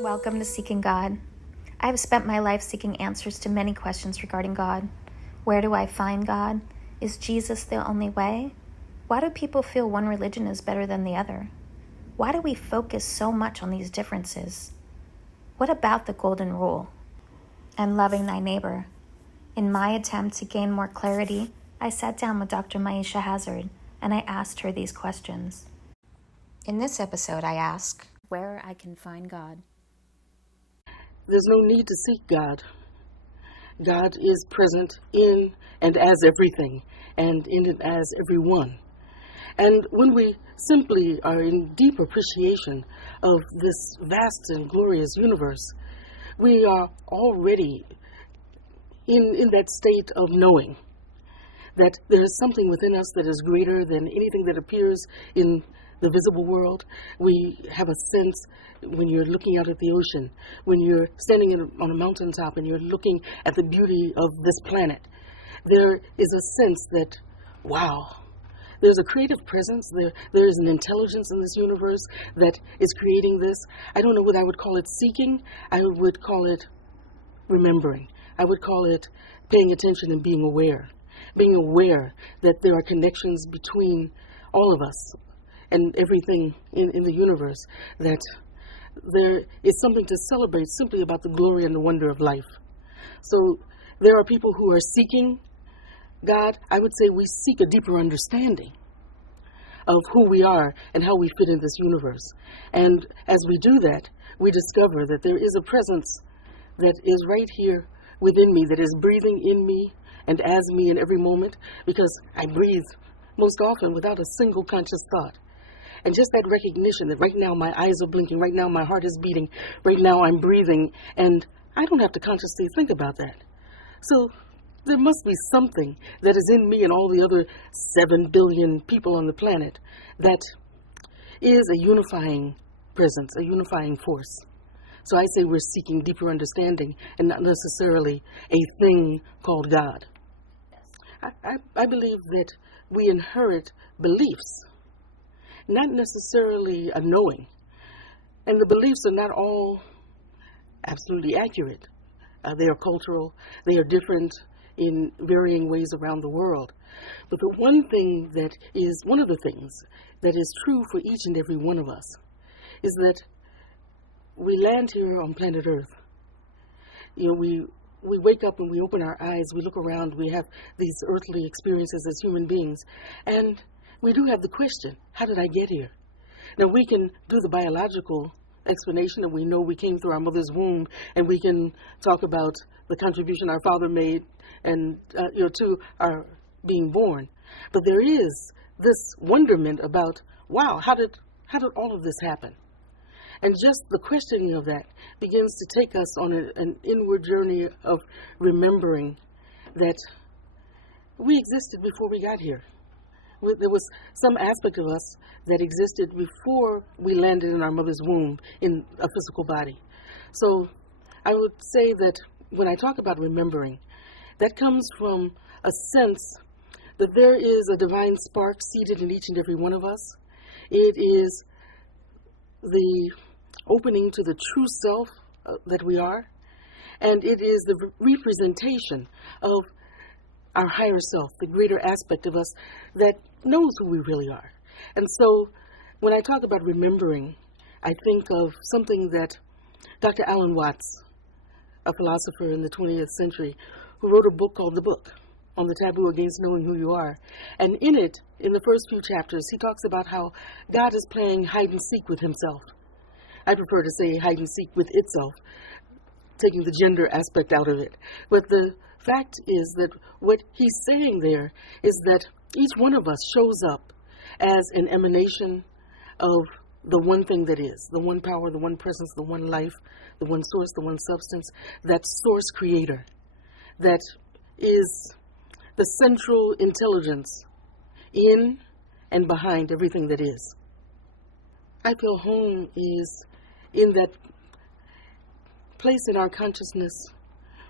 Welcome to Seeking God. I have spent my life seeking answers to many questions regarding God. Where do I find God? Is Jesus the only way? Why do people feel one religion is better than the other? Why do we focus so much on these differences? What about the golden rule and loving thy neighbor? In my attempt to gain more clarity, I sat down with Dr. Maisha Hazzard and I asked her these questions. In this episode, I ask where I can find God. There's no need to seek God. God is present in and as everything, and in and as everyone. And when we simply are in deep appreciation of this vast and glorious universe, we are already in that state of knowing that there is something within us that is greater than anything that appears in the visible world. We have a sense when you're looking out at the ocean, when you're standing on a mountaintop and you're looking at the beauty of this planet. There is a sense that, wow, there's a creative presence, there is an intelligence in this universe that is creating this. I don't know whether I would call it seeking. I would call it remembering. I would call it paying attention and being aware that there are connections between all of us and everything in the universe, that there is something to celebrate simply about the glory and the wonder of life. So there are people who are seeking God. I would say we seek a deeper understanding of who we are and how we fit in this universe. And as we do that, we discover that there is a presence that is right here within me, that is breathing in me and as me in every moment, because I breathe most often without a single conscious thought. And just that recognition that right now my eyes are blinking, right now my heart is beating, right now I'm breathing, and I don't have to consciously think about that. So there must be something that is in me and all the other 7 billion people on the planet that is a unifying presence, a unifying force. So I say we're seeking deeper understanding and not necessarily a thing called God. I believe that we inherit beliefs, not necessarily a knowing. And the beliefs are not all absolutely accurate. They are cultural. They are different in varying ways around the world. But the one of the things that is true for each and every one of us is that we land here on planet Earth. You know, we wake up and we open our eyes, we look around, we have these earthly experiences as human beings, and we do have the question, how did I get here? Now, we can do the biological explanation, and we know we came through our mother's womb, and we can talk about the contribution our father made and to our being born. But there is this wonderment about, wow, how did all of this happen? And just the questioning of that begins to take us on an inward journey of remembering that we existed before we got here. There was some aspect of us that existed before we landed in our mother's womb in a physical body. So I would say that when I talk about remembering, that comes from a sense that there is a divine spark seated in each and every one of us. It is the opening to the true self that we are, and it is the representation of our higher self, the greater aspect of us that knows who we really are. And so when I talk about remembering, I think of something that Dr. Alan Watts, a philosopher in the 20th century, who wrote a book called The Book on the Taboo Against Knowing Who You Are. And in it, in the first few chapters, he talks about how God is playing hide and seek with himself. I prefer to say hide and seek with itself, taking the gender aspect out of it. But the fact is that what he's saying there is that each one of us shows up as an emanation of the one thing that is, the one power, the one presence, the one life, the one source, the one substance, that source creator, that is the central intelligence in and behind everything that is. I feel home is in that place in our consciousness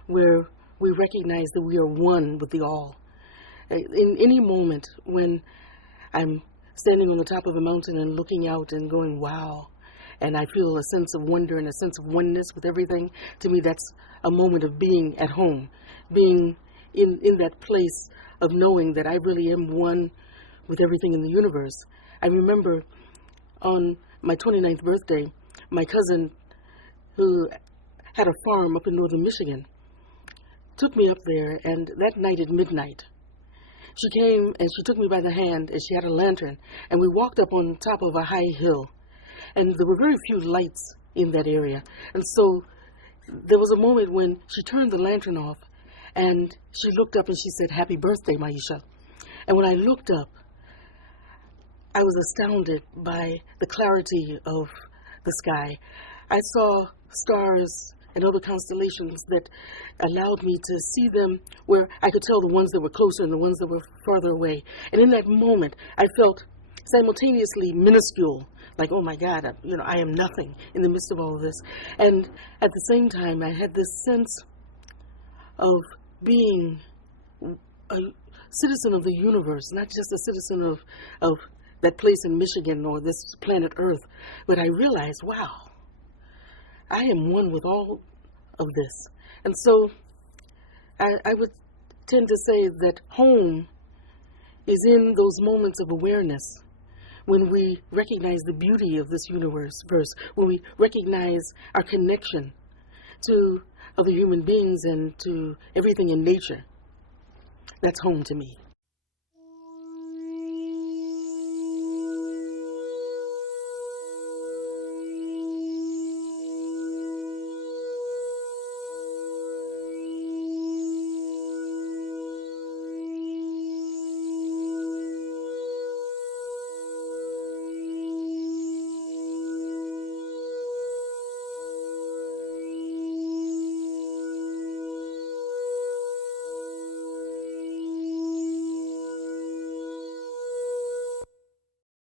where we recognize that we are one with the all. In any moment when I'm standing on the top of a mountain and looking out and going, wow, and I feel a sense of wonder and a sense of oneness with everything. To me, that's a moment of being at home, being in that place of knowing that I really am one with everything in the universe. I remember on my 29th birthday, my cousin, who had a farm up in northern Michigan, took me up there, and that night at midnight, she came and she took me by the hand, and she had a lantern, and we walked up on top of a high hill, and there were very few lights in that area. And so there was a moment when she turned the lantern off, and she looked up and she said, "Happy birthday, Maisha." And when I looked up, I was astounded by the clarity of the sky. I saw stars and other constellations that allowed me to see them where I could tell the ones that were closer and the ones that were farther away. And in that moment, I felt simultaneously minuscule, like, oh my God, I am nothing in the midst of all of this. And at the same time, I had this sense of being a citizen of the universe, not just a citizen of that place in Michigan or this planet Earth, but I realized, wow, I am one with all of this. And so I would tend to say that home is in those moments of awareness when we recognize the beauty of this universe, when we recognize our connection to other human beings and to everything in nature. That's home to me.